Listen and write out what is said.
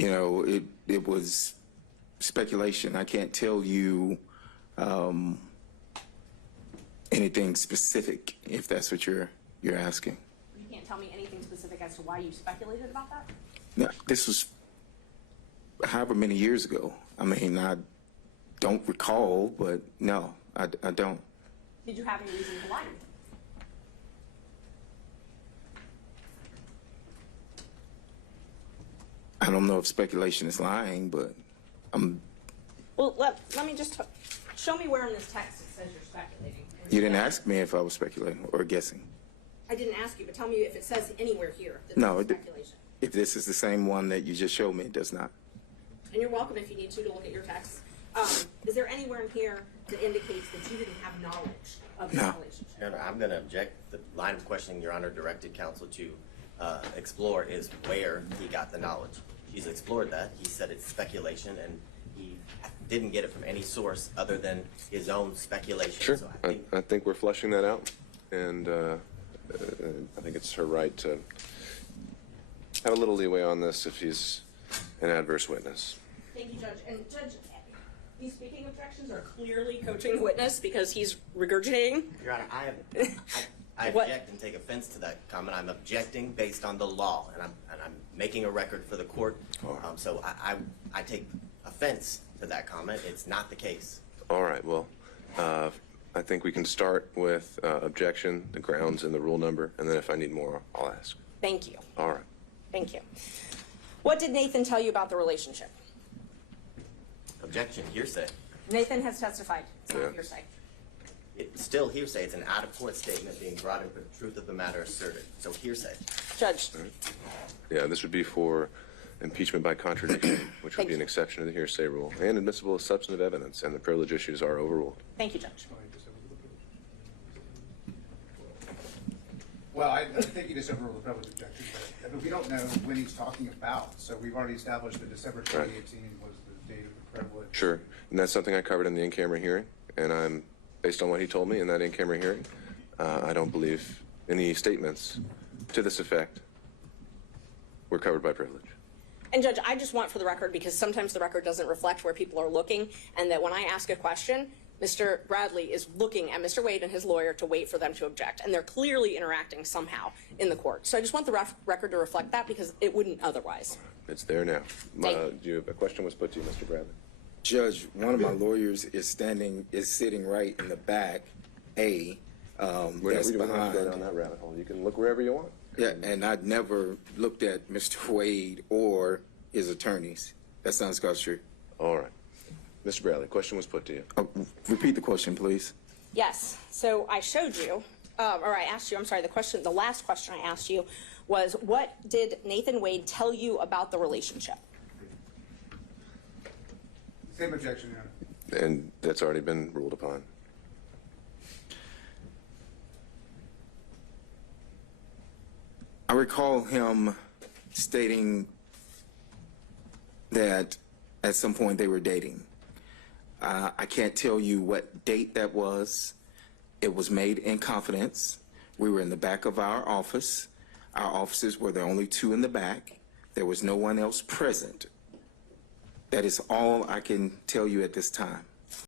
You know, it was speculation. I can't tell you anything specific if that's what you're asking. You can't tell me anything specific as to why you speculated about that? No, this was however many years ago. I mean, I don't recall, but no, I don't. Did you have any reason to lie? I don't know if speculation is lying, but Well, let me just show me where in this text it says you're speculating. you didn't ask me if I was speculating or guessing. I didn't ask you, but tell me if it says anywhere here that No, this is speculation. if this is the same one that you just showed me, it does not. And you're welcome if you need to look at your text. Is there anywhere in here that indicates that you didn't have knowledge of this No. relationship? Your Honor, I'm going to object. The line of questioning Your Honor directed counsel to explore is where he got the knowledge. He's explored that. He said it's speculation, and he didn't get it from any source other than his own speculation. Sure. So I think we're fleshing that out, and I think it's her right to have a little leeway on this if he's an adverse witness. Thank you, Judge. And Judge, these speaking objections are clearly coaching the witness because he's regurgitating. Your Honor, I What? object and take offense to that comment. I'm objecting based on the law, and I'm making a record for the court. So I take offense to that comment. It's not the case. All right. Well, I think we can start with objection, the grounds, and the rule number, and then if I need more, I'll ask. Thank you. All right. Thank you. What did Nathan tell you about the relationship? Objection, hearsay. Nathan has testified. It's not Yeah. hearsay. It's still hearsay. It's an out-of-court statement being brought in for the truth of the matter asserted. So hearsay. Judge, Yeah, this would be for impeachment by contradiction, which would be an exception to the hearsay rule, and admissible as substantive evidence, and the privilege issues are overruled. thank you, Judge. Well, I think he just overruled the privilege objection, but we don't know when he's talking about. So we've already established that December 2018 was the date of the privilege. Sure. And that's something I covered in the in-camera hearing, and I'm, based on what he told me in that in-camera hearing, I don't believe any statements to this effect were covered by privilege. And Judge, I just want for the record, because sometimes the record doesn't reflect where people are looking, and that when I ask a question, Mr. Bradley is looking at Mr. Wade and his lawyer to wait for them to object, and they're clearly interacting somehow in the court. So I just want the record to reflect that because it wouldn't otherwise. It's there now. Thank you. A question was put to you, Mr. Bradley. Judge, one of my lawyers is sitting right in the back, We that's don't have to go behind. down that rabbit hole. You can look wherever you want. Yeah, and I'd never looked at Mr. Wade or his attorneys. That's not Scott's true. All right. Mr. Bradley, question was put to you. Repeat the question, please. Yes. So I showed you, or I asked you, I'm sorry, the last question I asked you was, what did Nathan Wade tell you about the relationship? Same objection, Your Honor. And that's already been ruled upon. I recall him stating that at some point they were dating. I can't tell you what date that was. It was made in confidence. We were in the back of our office. Our offices were the only two in the back. There was no one else present. That is all I can tell you at this time.